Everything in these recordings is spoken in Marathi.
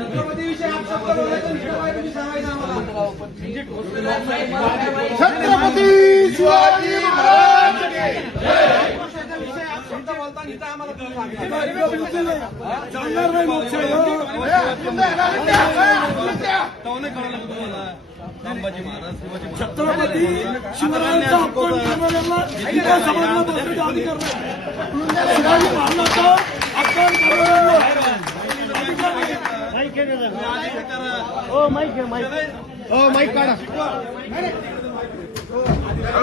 छत्रपतीविषयी अपशब्द बोलायचं निष्ठा काय तुम्ही सांगायचं आम्हाला. छत्रपती शिवाजी महाराज की जय. विषय अपशब्द बोलता इथं आम्हाला तुम्ही सांगा. जाणार नाही मोक्षाला. छत्रपती शिवरायांचा अपमान करणाऱ्यांना इतिहास समाजाला बसण्याचा अधिकार नाही. शिवाजी महाराजांचा अपमान करणाऱ्यांना माईक काढा.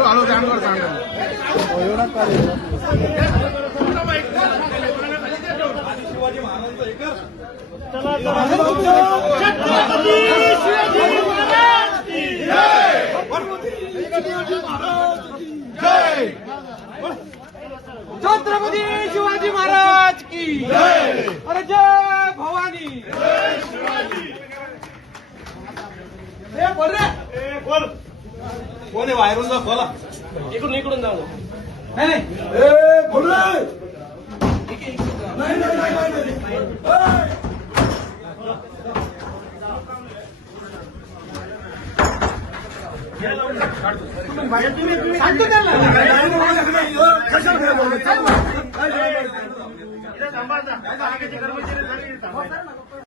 हॅलो जानवर सांगा. एवढा कार्य शिवाजी महाराजांचं हे कर. छत्रपती शिवाजी महाराज की जय. अरे जय भवानी. बोल रे. बोल कोण आहे बाहेरून जा. बोला इकडून जाऊ. नाही बोल रे. नाही सांगतो त्याला.